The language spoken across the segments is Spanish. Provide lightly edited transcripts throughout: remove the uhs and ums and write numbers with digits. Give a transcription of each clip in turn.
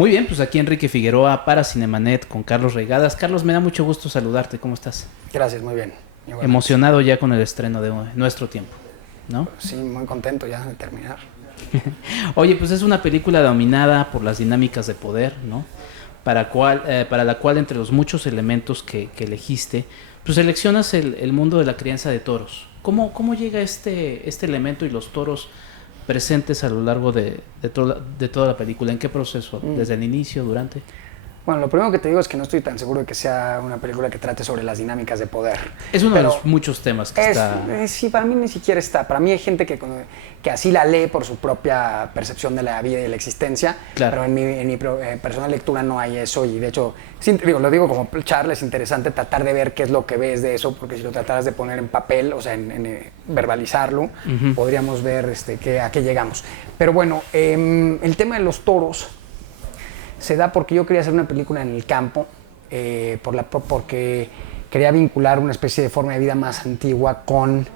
Muy bien, pues aquí Enrique Figueroa para Cinemanet con Carlos Reigadas. Carlos, me da mucho gusto saludarte, ¿cómo estás? Gracias, muy bien. Igualmente. Emocionado ya con el estreno de Nuestro Tiempo, ¿no? Sí, muy contento ya de terminar. Oye, pues es una película dominada por las dinámicas de poder, ¿no? Para la cual entre los muchos elementos que elegiste, pues seleccionas el mundo de la crianza de toros. ¿Cómo llega este elemento y los toros presentes a lo largo de toda la película? ¿En qué proceso? Mm. ¿Desde el inicio, durante? Bueno, lo primero que te digo es que no estoy tan seguro de que sea una película que trate sobre las dinámicas de poder. Es uno de Pero los muchos temas que está... sí, para mí ni siquiera está. Para mí hay gente que así la lee por su propia percepción de la vida y de la existencia, Claro. pero en mi personal lectura no hay eso y de hecho, lo digo como charla, es interesante tratar de ver qué es lo que ves de eso, porque si lo trataras de poner en papel, o sea, verbalizarlo, podríamos ver a qué llegamos. Pero bueno, el tema de los toros se da porque yo quería hacer una película en el campo, porque quería vincular una especie de forma de vida más antigua con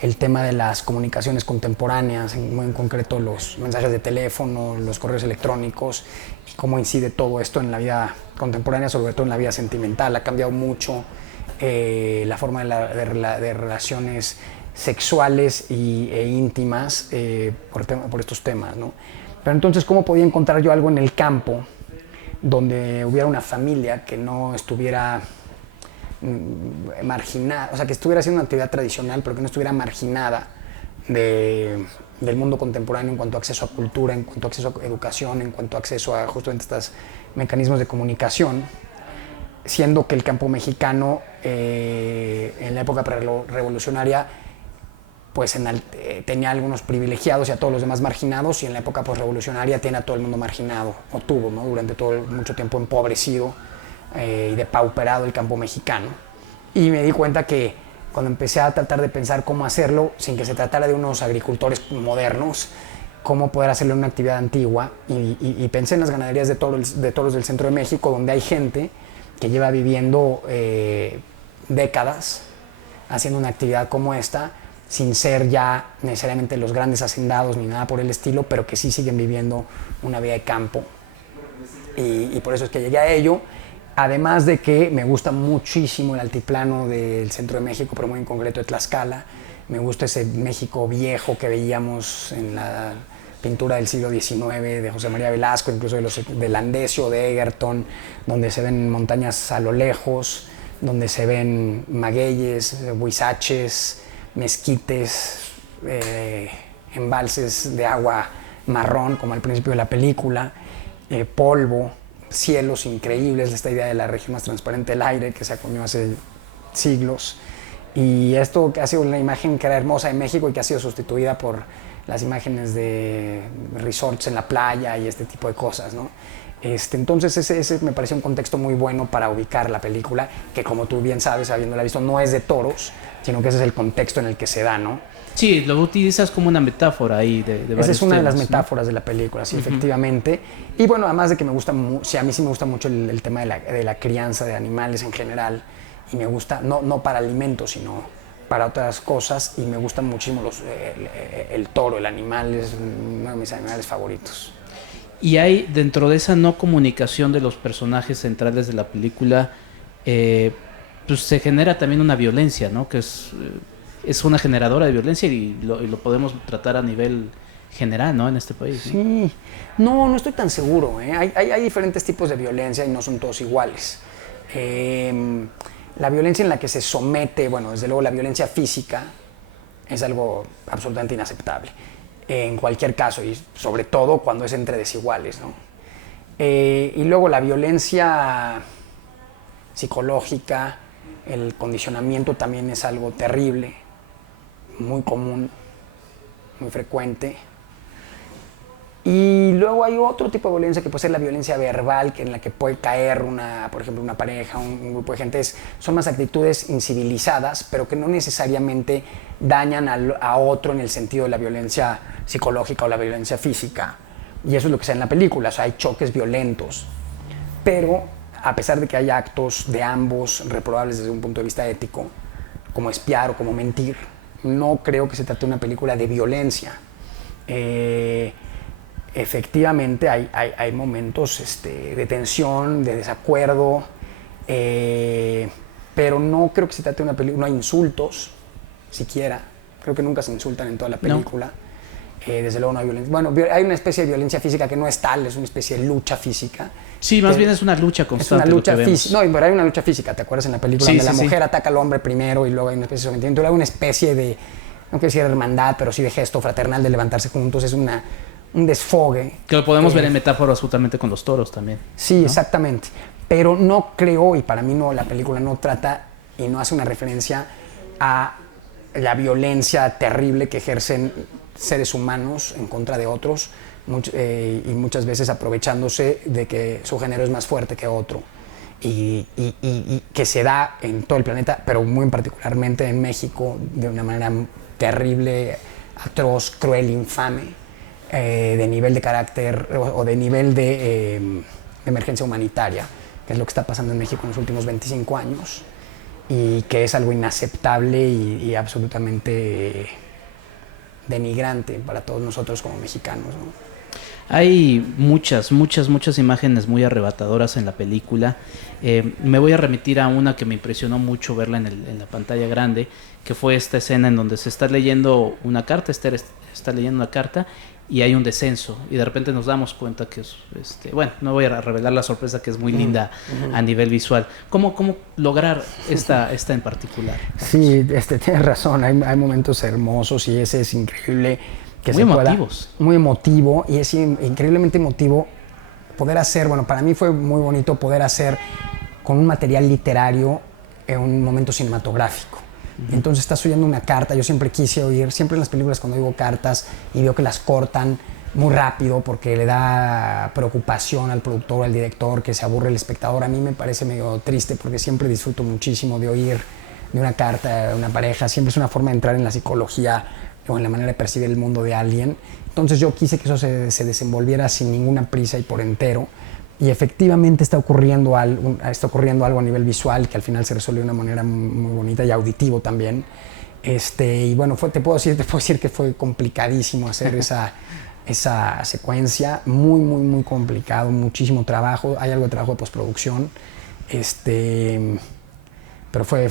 el tema de las comunicaciones contemporáneas, muy en concreto los mensajes de teléfono, los correos electrónicos, y cómo incide todo esto en la vida contemporánea, sobre todo en la vida sentimental. Ha cambiado mucho la forma de relaciones sexuales e íntimas por estos temas, ¿no? Pero entonces, ¿cómo podía encontrar yo algo en el campo donde hubiera una familia que no estuviera marginada, o sea, que estuviera haciendo una actividad tradicional, pero que no estuviera marginada del mundo contemporáneo en cuanto a acceso a cultura, en cuanto a acceso a educación, en cuanto a acceso a justamente estos mecanismos de comunicación, siendo que el campo mexicano en la época revolucionaria pues tenía algunos privilegiados y a todos los demás marginados, y en la época revolucionaria tiene a todo el mundo marginado, o tuvo, ¿no? Durante mucho tiempo empobrecido y depauperado el campo mexicano. Y me di cuenta que cuando empecé a tratar de pensar cómo hacerlo, sin que se tratara de unos agricultores modernos, cómo poder hacerlo en una actividad antigua, y pensé en las ganaderías de toros del centro de México, donde hay gente que lleva viviendo décadas haciendo una actividad como esta, sin ser ya necesariamente los grandes hacendados ni nada por el estilo, pero que sí siguen viviendo una vida de campo. Y por eso es que llegué a ello. Además de que me gusta muchísimo el altiplano del centro de México, pero muy en concreto de Tlaxcala. Me gusta ese México viejo que veíamos en la pintura del siglo XIX de José María Velasco, incluso de Landesio, de Egerton, donde se ven montañas a lo lejos, donde se ven magueyes, huizaches, mezquites, embalses de agua marrón, como al principio de la película, polvo, cielos increíbles, esta idea de la región más transparente del aire que se acuñó hace siglos. Y esto que ha sido una imagen que era hermosa de México y que ha sido sustituida por las imágenes de resorts en la playa y este tipo de cosas, ¿no? Entonces ese me pareció un contexto muy bueno para ubicar la película, que como tú bien sabes, habiéndola visto, no es de toros, sino que ese es el contexto en el que se da, ¿no? Sí, lo utilizas como una metáfora ahí de varios Esa es una temas, de las metáforas, ¿no?, de la película, sí, efectivamente. Y bueno, además de que me gusta, sí, a mí sí me gusta mucho el tema de la crianza de animales en general, y me gusta, no para alimentos, sino para otras cosas, y me gustan muchísimo el toro, el animal es uno de mis animales favoritos. Y hay dentro de esa no comunicación de los personajes centrales de la película, pues se genera también una violencia, ¿no? Que es una generadora de violencia y lo podemos tratar a nivel general, ¿no? En este país, ¿no? Sí, no estoy tan seguro, ¿eh? Hay diferentes tipos de violencia y no son todos iguales. La violencia en la que se somete, bueno, desde luego la violencia física es algo absolutamente inaceptable en cualquier caso, y sobre todo cuando es entre desiguales, ¿no? Y luego la violencia psicológica, el condicionamiento también es algo terrible, muy común, muy frecuente. Y luego hay otro tipo de violencia que puede ser la violencia verbal, que en la que puede caer por ejemplo, una pareja, un grupo de gente. Son más actitudes incivilizadas, pero que no necesariamente dañan a otro en el sentido de la violencia psicológica o la violencia física. Y eso es lo que se da en la película, o sea, hay choques violentos. Pero a pesar de que hay actos de ambos reprobables desde un punto de vista ético, como espiar o como mentir, no creo que se trate de una película de violencia. efectivamente hay momentos de tensión, de desacuerdo, pero no creo que se trate de una película, no hay insultos siquiera, creo que nunca se insultan en toda la película. No. Desde luego no hay violencia. Bueno, hay una especie de violencia física que no es tal, es una especie de lucha física. Sí, más bien es una lucha constante. Es una lucha física. No, pero hay una lucha física, ¿te acuerdas en la película? Sí, donde la mujer ataca al hombre primero y luego hay una especie de sometimiento. Hay una especie de, no quiero decir hermandad, pero sí de gesto fraternal de levantarse juntos. Es un desfogue. Que lo podemos ver en metáforas justamente con los toros también. Sí, ¿no? Exactamente. Pero no creo, y para mí no, la película no trata y no hace una referencia a la violencia terrible que ejercen seres humanos en contra de otros y muchas veces aprovechándose de que su género es más fuerte que otro y que se da en todo el planeta, pero muy particularmente en México de una manera terrible, atroz, cruel, infame, de nivel de carácter o de nivel de emergencia humanitaria, que es lo que está pasando en México en los últimos 25 años y que es algo inaceptable y absolutamente denigrante para todos nosotros como mexicanos, ¿no? Hay muchas imágenes muy arrebatadoras en la película. Me voy a remitir a una que me impresionó mucho verla en la pantalla grande, que fue esta escena en donde se está leyendo una carta, Esther está leyendo una carta y hay un descenso y de repente nos damos cuenta que es, bueno, no voy a revelar la sorpresa, que es muy linda a nivel visual. ¿Cómo lograr esta en particular? Sí, tienes razón, hay momentos hermosos y ese es increíble. Que muy emotivos. Muy emotivo y es increíblemente emotivo poder hacer, bueno, para mí fue muy bonito poder hacer con un material literario un momento cinematográfico. Entonces estás oyendo una carta, yo siempre quise oír, siempre en las películas cuando oigo cartas y veo que las cortan muy rápido porque le da preocupación al productor, al director, que se aburre el espectador, a mí me parece medio triste porque siempre disfruto muchísimo de oír de una carta de una pareja, siempre es una forma de entrar en la psicología o en la manera de percibir el mundo de alguien. Entonces yo quise que eso se desenvolviera sin ninguna prisa y por entero. Y efectivamente está ocurriendo algo a nivel visual que al final se resuelve de una manera muy bonita y auditivo también. Y bueno, te puedo decir que fue complicadísimo hacer esa secuencia. Muy complicado, muchísimo trabajo. Hay algo de trabajo de postproducción. Pero fue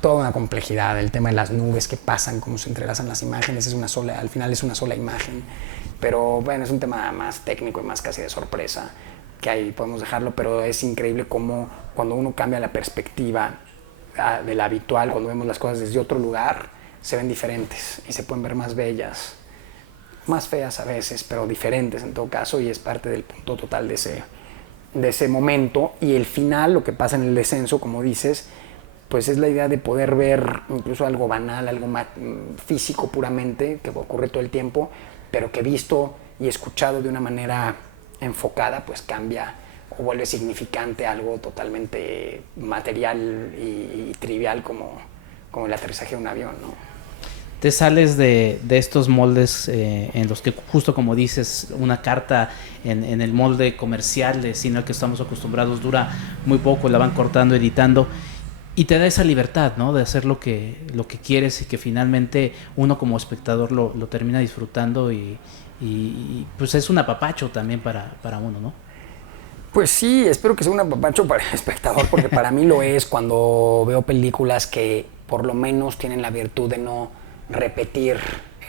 toda una complejidad, el tema de las nubes que pasan, cómo se entrelazan las imágenes, al final es una sola imagen, pero bueno, es un tema más técnico y más casi de sorpresa, que ahí podemos dejarlo, pero es increíble cómo cuando uno cambia la perspectiva de la habitual, cuando vemos las cosas desde otro lugar, se ven diferentes y se pueden ver más bellas, más feas a veces, pero diferentes en todo caso, y es parte del punto total de ese momento. Y el final, lo que pasa en el descenso, como dices, pues es la idea de poder ver incluso algo banal, algo físico puramente, que ocurre todo el tiempo, pero que visto y escuchado de una manera enfocada, pues cambia o vuelve significante algo totalmente material y trivial como el aterrizaje de un avión, ¿no? Te sales de estos moldes en los que, justo como dices, una carta en el molde comercial de cine al que estamos acostumbrados dura muy poco, la van cortando, editando, y te da esa libertad, ¿no? De hacer lo que quieres y que finalmente uno como espectador lo termina disfrutando y pues es un apapacho también para uno, ¿no? Pues sí, espero que sea un apapacho para el espectador, porque para mí lo es cuando veo películas que por lo menos tienen la virtud de no repetir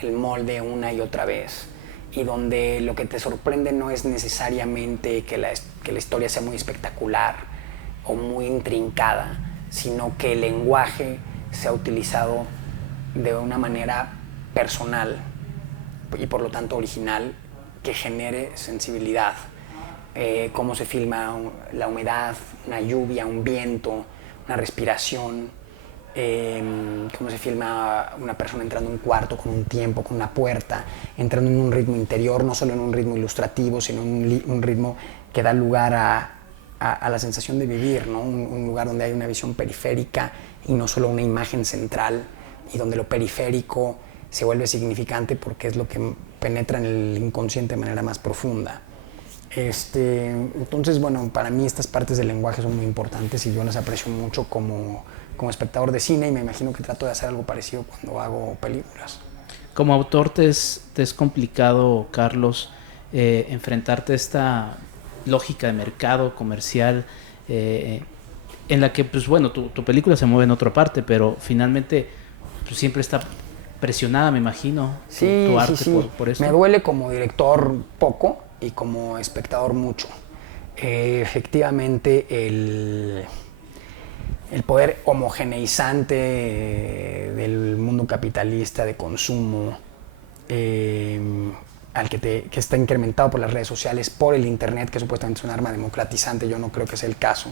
el molde una y otra vez, y donde lo que te sorprende no es necesariamente que la historia sea muy espectacular o muy intrincada, sino que el lenguaje se ha utilizado de una manera personal y por lo tanto original, que genere sensibilidad. Cómo se filma la humedad, una lluvia, un viento, una respiración, cómo se filma una persona entrando a un cuarto con un tiempo, con una puerta, entrando en un ritmo interior, no solo en un ritmo ilustrativo, sino en un ritmo que da lugar a la sensación de vivir, ¿no? Un lugar donde hay una visión periférica y no solo una imagen central, y donde lo periférico se vuelve significante porque es lo que penetra en el inconsciente de manera más profunda. Entonces, bueno, para mí estas partes del lenguaje son muy importantes y yo las aprecio mucho como espectador de cine, y me imagino que trato de hacer algo parecido cuando hago películas. Como autor te es complicado, Carlos, enfrentarte a esta lógica de mercado comercial en la que, pues bueno, tu película se mueve en otra parte, pero finalmente pues, siempre está presionada, me imagino, tu arte sí. por esto. Me duele como director poco y como espectador mucho. Efectivamente, el poder homogeneizante del mundo capitalista de consumo, que está incrementado por las redes sociales, por el internet, que supuestamente es un arma democratizante, yo no creo que sea el caso,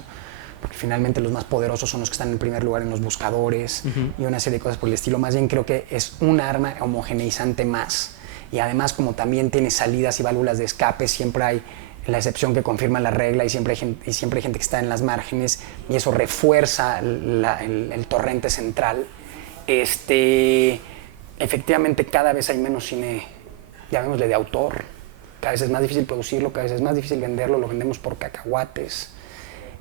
porque finalmente los más poderosos son los que están en primer lugar en los buscadores y una serie de cosas por el estilo. Más bien creo que es un arma homogeneizante más, y además como también tiene salidas y válvulas de escape, siempre hay la excepción que confirma la regla y siempre hay gente que está en las márgenes, y eso refuerza el torrente central. Efectivamente cada vez hay menos cine, llamémosle de autor, cada vez es más difícil producirlo, cada vez es más difícil venderlo, lo vendemos por cacahuates,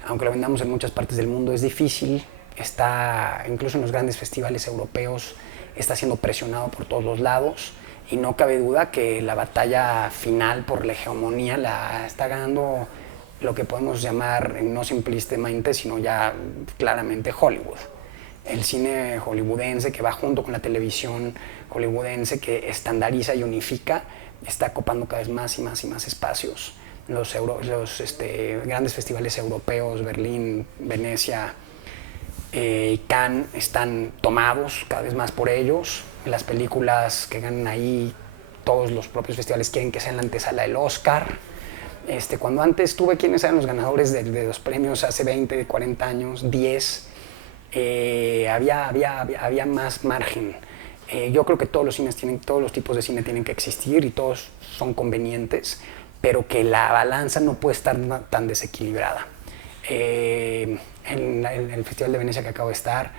aunque lo vendamos en muchas partes del mundo es difícil, está incluso en los grandes festivales europeos, está siendo presionado por todos los lados, y no cabe duda que la batalla final por la hegemonía la está ganando lo que podemos llamar, no simplísticamente, sino ya claramente Hollywood. El cine hollywoodense que va junto con la televisión hollywoodense, que estandariza y unifica, está copando cada vez más y más y más espacios. Los grandes festivales europeos, Berlín, Venecia y Cannes, están tomados cada vez más por ellos. Las películas que ganan ahí, todos los propios festivales quieren que sean la antesala del Oscar. Cuando antes tuve quiénes eran los ganadores de los premios hace 20, 40 años, 10, había más margen. Yo creo que todos los tipos de cine tienen que existir y todos son convenientes, pero que la balanza no puede estar tan desequilibrada. En el Festival de Venecia que acabo de estar,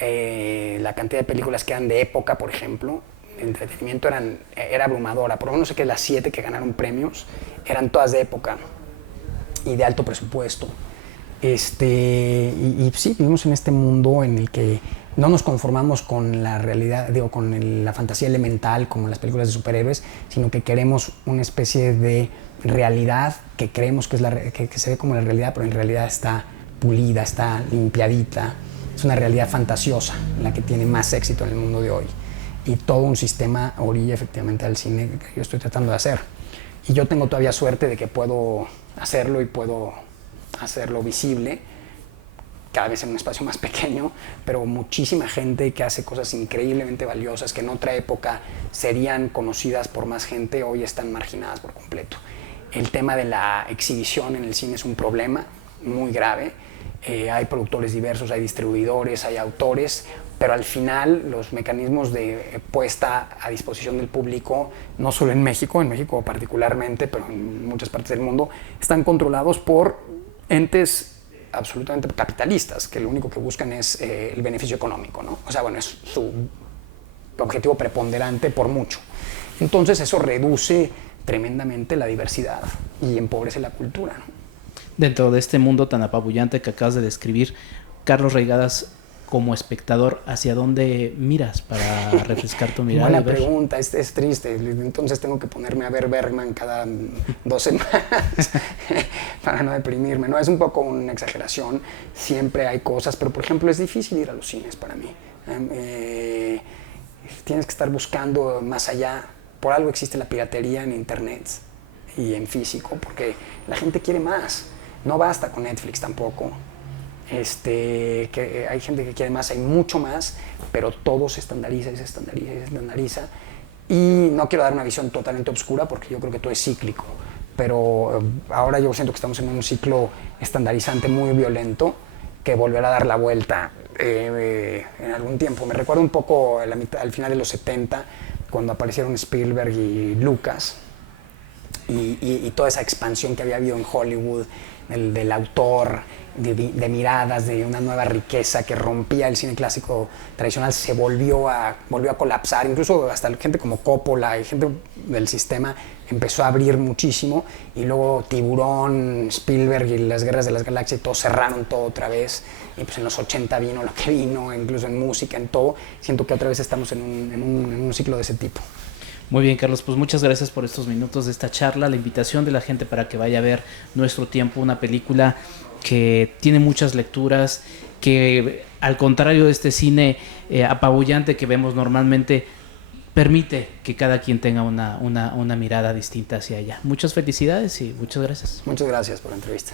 la cantidad de películas que eran de época, por ejemplo, de entretenimiento era abrumadora. Por lo menos sé que las 7 que ganaron premios eran todas de época y de alto presupuesto. Y sí, vivimos en este mundo en el que no nos conformamos con la realidad, con la fantasía elemental como en las películas de superhéroes, sino que queremos una especie de realidad que creemos que se ve como la realidad, pero en realidad está pulida, está limpiadita. Es una realidad fantasiosa la que tiene más éxito en el mundo de hoy. Y todo un sistema orilla efectivamente al cine que yo estoy tratando de hacer. Y yo tengo todavía suerte de que puedo hacerlo y puedo hacerlo visible, cada vez en un espacio más pequeño, pero muchísima gente que hace cosas increíblemente valiosas que en otra época serían conocidas por más gente, hoy están marginadas por completo. El tema de la exhibición en el cine es un problema muy grave. Hay productores diversos, hay distribuidores, hay autores, pero al final los mecanismos de puesta a disposición del público, no solo en México particularmente, pero en muchas partes del mundo, están controlados por entes absolutamente capitalistas, que lo único que buscan es el beneficio económico, ¿no? O sea, bueno, es su objetivo preponderante por mucho. Entonces eso reduce tremendamente la diversidad y empobrece la cultura, ¿no? Dentro de este mundo tan apabullante que acabas de describir, Carlos Reigadas, como espectador, ¿hacia dónde miras para refrescar tu mirada? Buena pregunta, es triste. Entonces tengo que ponerme a ver Bergman cada 2 semanas para no deprimirme. No, es un poco una exageración. Siempre hay cosas, pero por ejemplo es difícil ir a los cines para mí. Tienes que estar buscando más allá. Por algo existe la piratería en internet y en físico, porque la gente quiere más. No basta con Netflix tampoco. Que hay gente que quiere más, hay mucho más, pero todo se estandariza y se estandariza y se estandariza. Y no quiero dar una visión totalmente oscura porque yo creo que todo es cíclico, pero ahora yo siento que estamos en un ciclo estandarizante muy violento que volverá a dar la vuelta en algún tiempo. Me recuerda un poco al final de los 70, cuando aparecieron Spielberg y Lucas, y toda esa expansión que había habido en Hollywood, del autor, de miradas, de una nueva riqueza que rompía el cine clásico tradicional, se volvió a colapsar. Incluso hasta gente como Coppola y gente del sistema empezó a abrir muchísimo, y luego Tiburón, Spielberg y las Guerras de las Galaxias, y todo cerraron todo otra vez. Y pues en los 80 vino lo que vino, incluso en música, en todo. Siento que otra vez estamos en un ciclo de ese tipo. Muy bien, Carlos, pues muchas gracias por estos minutos de esta charla, la invitación de la gente para que vaya a ver Nuestro Tiempo, una película que tiene muchas lecturas, que al contrario de este cine apabullante que vemos normalmente, permite que cada quien tenga una mirada distinta hacia ella. Muchas felicidades y muchas gracias. Muchas gracias por la entrevista.